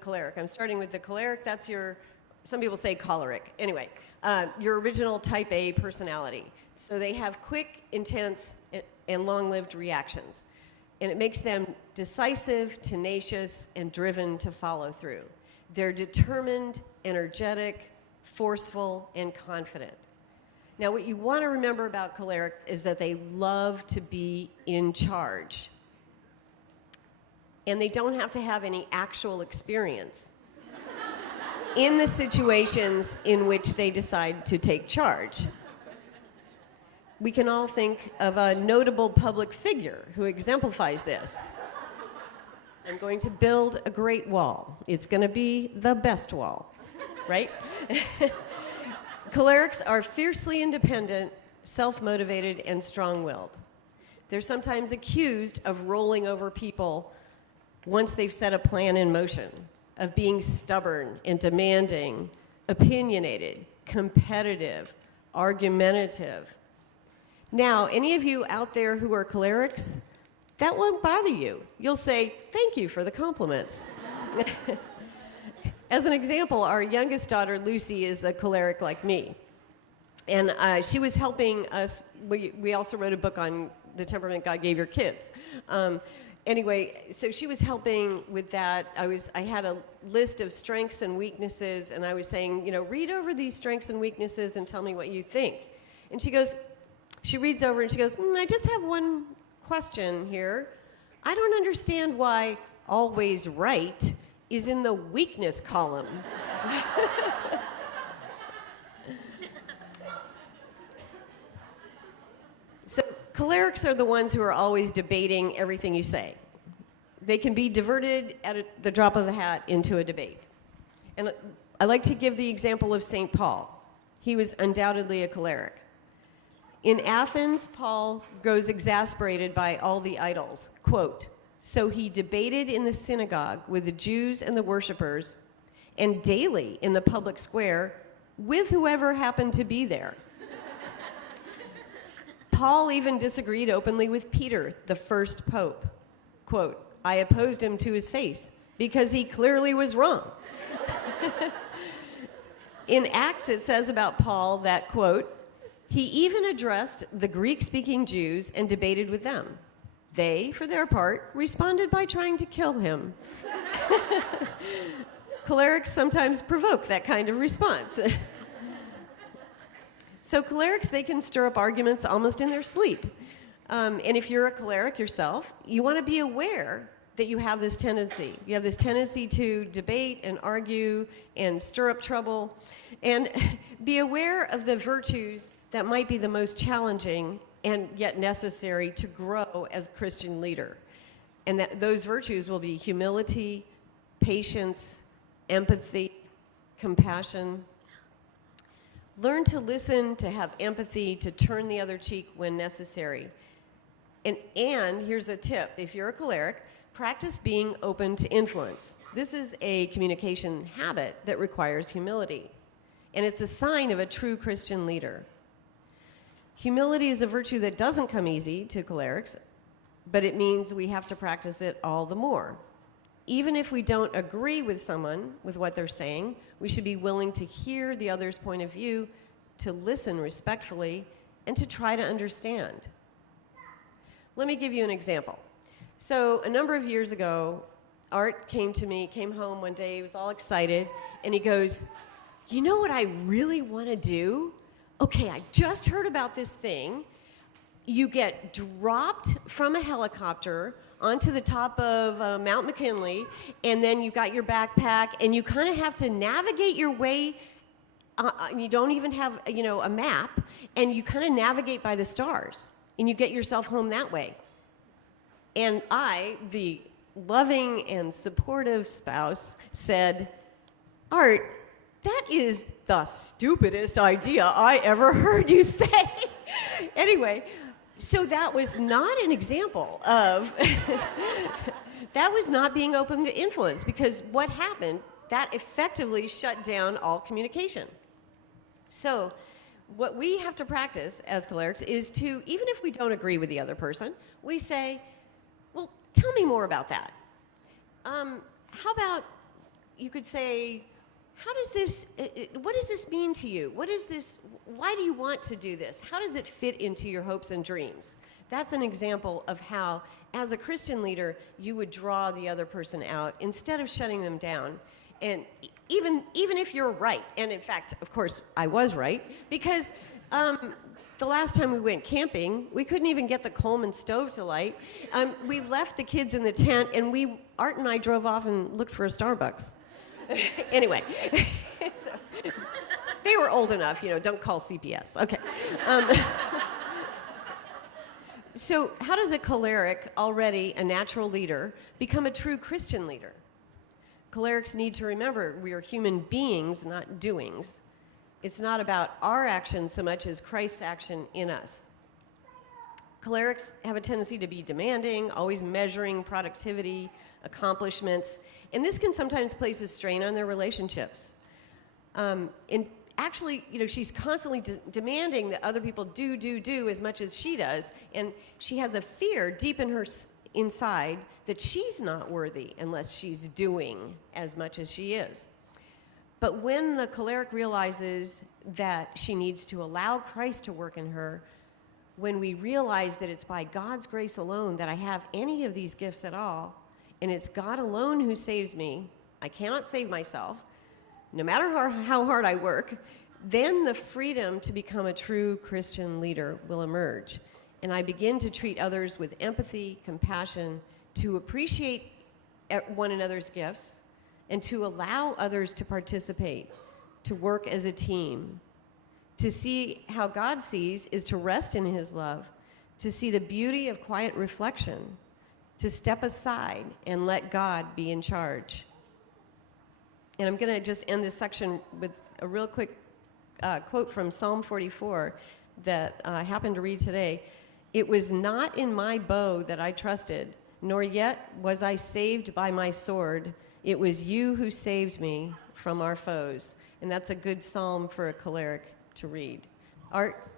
choleric. I'm starting with the choleric. That's your, some people say choleric. Anyway, your original type A personality. So they have quick, intense, and long-lived reactions. And it makes them decisive, tenacious, and driven to follow through. They're determined, energetic, forceful, and confident. Now, what you want to remember about cholerics is that they love to be in charge. And they don't have to have any actual experience in the situations in which they decide to take charge. We can all think of a notable public figure who exemplifies this. I'm going to build a great wall. It's going to be the best wall, right? Cholerics are fiercely independent, self-motivated, and strong-willed. They're sometimes accused of rolling over people once they've set a plan in motion, of being stubborn and demanding, opinionated, competitive, argumentative. Now, any of you out there who are cholerics, that won't bother you. You'll say, thank you for the compliments. As an example, our youngest daughter, Lucy, is a choleric like me. And she was helping us. We also wrote a book on the temperament God gave your kids. Anyway, so she was helping with that. I had a list of strengths and weaknesses, and I was saying, you know, read over these strengths and weaknesses and tell me what you think. And she reads over and she goes, I just have one question here. I don't understand why always right is in the weakness column. So cholerics are the ones who are always debating everything you say. They can be diverted at the drop of a hat into a debate. And I like to give the example of St. Paul. He was undoubtedly a choleric. In Athens, Paul grows exasperated by all the idols. Quote, so he debated in the synagogue with the Jews and the worshipers, and daily in the public square with whoever happened to be there. Paul even disagreed openly with Peter, the first pope. Quote, I opposed him to his face because he clearly was wrong. In Acts, it says about Paul that, quote, he even addressed the Greek-speaking Jews and debated with them. They, for their part, responded by trying to kill him. Cholerics sometimes provoke that kind of response. So cholerics, they can stir up arguments almost in their sleep. And if you're a choleric yourself, you want to be aware that you have this tendency. You have this tendency to debate and argue and stir up trouble. And be aware of the virtues that might be the most challenging and yet necessary to grow as a Christian leader. And that those virtues will be humility, patience, empathy, compassion. Learn to listen, to have empathy, to turn the other cheek when necessary. And here's a tip. If you're a choleric, practice being open to influence. This is a communication habit that requires humility. And it's a sign of a true Christian leader. Humility is a virtue that doesn't come easy to cholerics, but it means we have to practice it all the more. Even if we don't agree with someone, with what they're saying, we should be willing to hear the other's point of view, to listen respectfully, and to try to understand. Let me give you an example. So a number of years ago, Art came home one day, he was all excited, and he goes, you know what I really want to do? Okay, I just heard about this thing. You get dropped from a helicopter onto the top of Mount McKinley, and then you've got your backpack, and you kind of have to navigate your way. You don't even have, a map, and you kind of navigate by the stars, and you get yourself home that way. And I, the loving and supportive spouse, said, Art, that is the stupidest idea I ever heard you say. Anyway, so that was not an example of, that was not being open to influence, because what happened, that effectively shut down all communication. So what we have to practice as cholerics is to, even if we don't agree with the other person, we say, well, tell me more about that. How about, you could say, what does this mean to you? What is this? Why do you want to do this? How does it fit into your hopes and dreams? That's an example of how, as a Christian leader, you would draw the other person out instead of shutting them down. And even if you're right, and in fact, of course, I was right, because the last time we went camping, we couldn't even get the Coleman stove to light. We left the kids in the tent, and Art and I drove off and looked for a Starbucks. Anyway, so, they were old enough, don't call CPS. Okay. So how does a choleric, already a natural leader, become a true Christian leader? Cholerics need to remember we are human beings, not doings. It's not about our action so much as Christ's action in us. Cholerics have a tendency to be demanding, always measuring productivity, accomplishments, and this can sometimes place a strain on their relationships. And actually, she's constantly demanding that other people do as much as she does, and she has a fear deep in her inside that she's not worthy unless she's doing as much as she is. But when the choleric realizes that she needs to allow Christ to work in her, when we realize that it's by God's grace alone that I have any of these gifts at all, and it's God alone who saves me, I cannot save myself, no matter how hard I work, then the freedom to become a true Christian leader will emerge. And I begin to treat others with empathy, compassion, to appreciate one another's gifts, and to allow others to participate, to work as a team. To see how God sees is to rest in his love, to see the beauty of quiet reflection, to step aside and let God be in charge. And I'm going to just end this section with a real quick quote from Psalm 44 that I happened to read today. "It was not in my bow that I trusted, nor yet was I saved by my sword. It was you who saved me from our foes." And that's a good psalm for a choleric to read. Art?